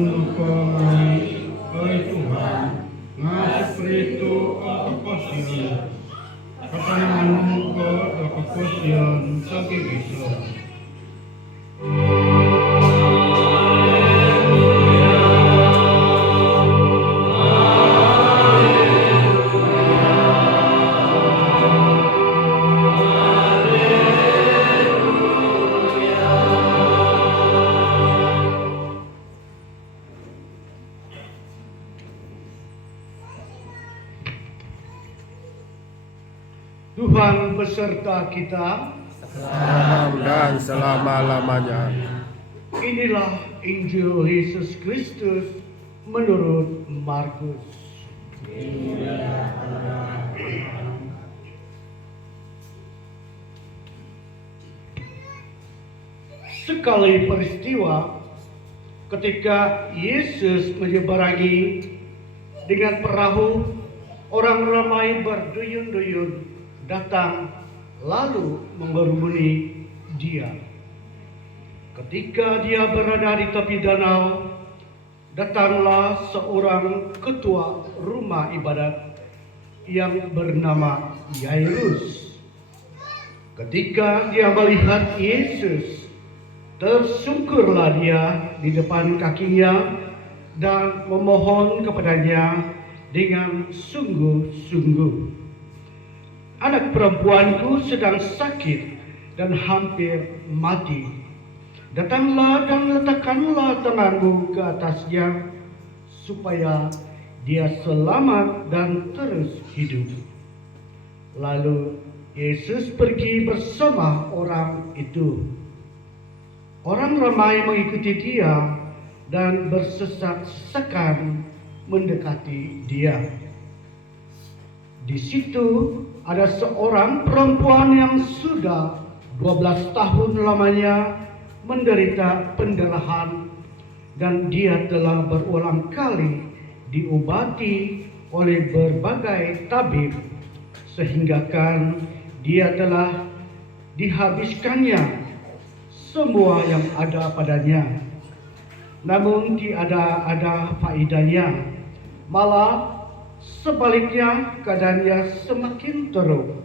menunggu kami, Tuhan, ngasih itu kepastian, katanya menunggu kepastian sagi bisa. Tuhan beserta kita sekarang dan selama-lamanya. Inilah Injil Yesus Kristus menurut Markus. Sekali peristiwa ketika Yesus menyeberangi dengan perahu, orang ramai berduyun-duyun datang lalu mengerumuni dia. Ketika dia berada di tepi danau, datanglah seorang ketua rumah ibadat yang bernama Yairus. Ketika dia melihat Yesus, tersungkurlah dia di depan kakinya dan memohon kepadanya dengan sungguh-sungguh. Anak perempuanku sedang sakit dan hampir mati. Datanglah dan letakkanlah tanganmu ke atasnya, supaya dia selamat dan terus hidup. Lalu Yesus pergi bersama orang itu. Orang ramai mengikuti dia dan bersesak-sesakan mendekati dia. Di situ ada seorang perempuan yang sudah 12 tahun lamanya menderita pendarahan, dan dia telah berulang kali diobati oleh berbagai tabib, sehinggakan dia telah dihabiskannya semua yang ada padanya. Namun tiada ada faedahnya, malah sebaliknya keadaannya semakin teruk.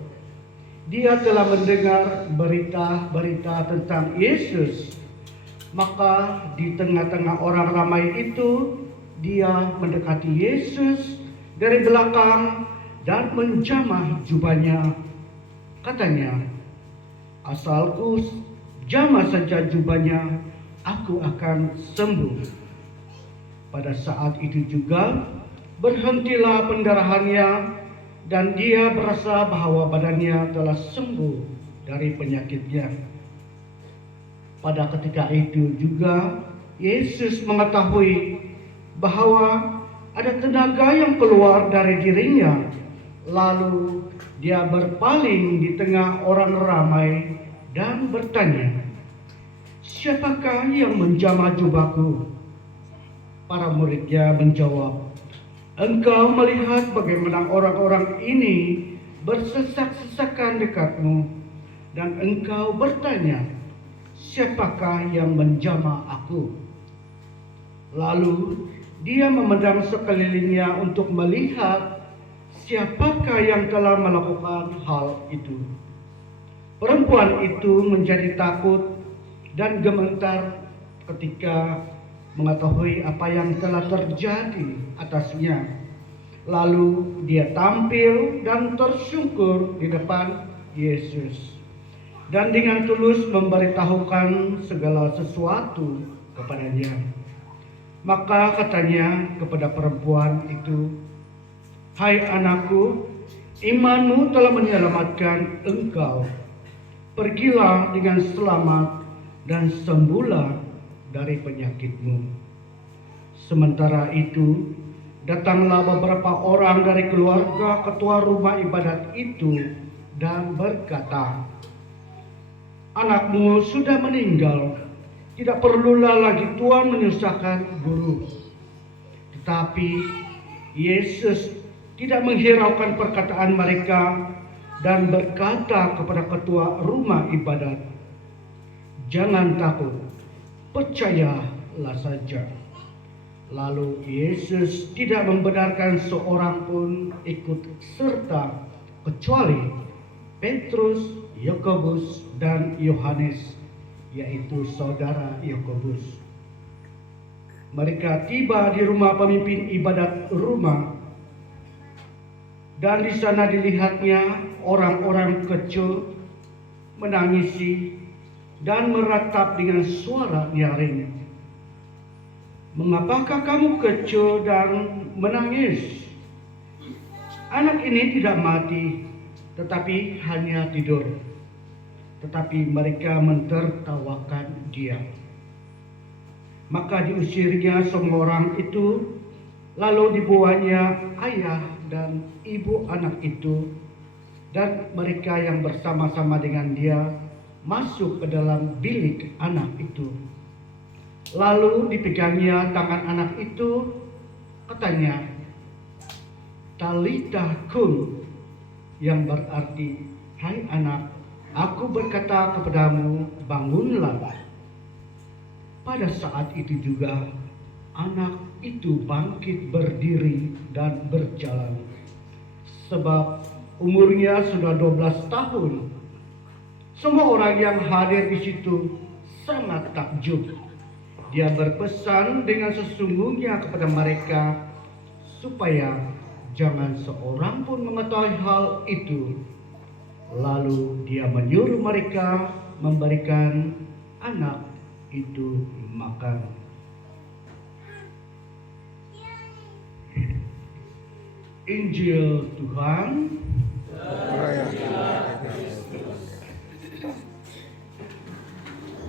Dia telah mendengar berita-berita tentang Yesus. Maka di tengah-tengah orang ramai itu, dia mendekati Yesus dari belakang dan menjamah jubahnya. Katanya, "Asalku jamah saja jubahnya, aku akan sembuh." Pada saat itu juga berhentilah pendarahannya, dan dia merasa bahwa badannya telah sembuh dari penyakitnya. Pada ketika itu juga Yesus mengetahui bahwa ada tenaga yang keluar dari dirinya. Lalu dia berpaling di tengah orang ramai dan bertanya, "Siapakah yang menjamah jubahku?" Para muridnya menjawab, "Engkau melihat bagaimana orang-orang ini bersesak-sesakan dekatmu, dan engkau bertanya, siapakah yang menjamah aku?" Lalu dia memandang sekelilingnya untuk melihat siapakah yang telah melakukan hal itu. Perempuan itu menjadi takut dan gemetar ketika mengetahui apa yang telah terjadi atasnya. Lalu dia tampil dan tersungkur di depan Yesus, dan dengan tulus memberitahukan segala sesuatu kepadanya. Maka katanya kepada perempuan itu, "Hai anakku, imanmu telah menyelamatkan engkau. Pergilah dengan selamat dan sembuhlah dari penyakitmu." Sementara itu, datanglah beberapa orang dari keluarga ketua rumah ibadat itu dan berkata, "Anakmu sudah meninggal, tidak perlulah lagi Tuhan menyusahkan guru." Tetapi Yesus tidak menghiraukan perkataan mereka dan berkata kepada ketua rumah ibadat, "Jangan takut, percayalah saja." Lalu Yesus tidak membenarkan seorang pun ikut serta kecuali Petrus, Yakobus, dan Yohanes, yaitu saudara Yakobus. Mereka tiba di rumah pemimpin ibadat rumah, dan di sana dilihatnya orang-orang kecil menangisi dan meratap dengan suara nyaring. "Mengapakah kamu kecil dan menangis? Anak ini tidak mati, tetapi hanya tidur." Tetapi mereka mentertawakan dia. Maka diusirnya semua orang itu, lalu dibawanya ayah dan ibu anak itu, dan mereka yang bersama-sama dengan dia masuk ke dalam bilik anak itu. Lalu dipegangnya tangan anak itu, katanya, "Talita kum," yang berarti, "Hai anak, aku berkata kepadamu, bangunlah." Pada saat itu juga anak itu bangkit berdiri dan berjalan, sebab umurnya sudah 12 tahun. Semua orang yang hadir di situ sangat takjub. Dia berpesan dengan sesungguhnya kepada mereka supaya jangan seorang pun mengetahui hal itu. Lalu dia menyuruh mereka memberikan anak itu makan. Injil Tuhan. Terima kasih.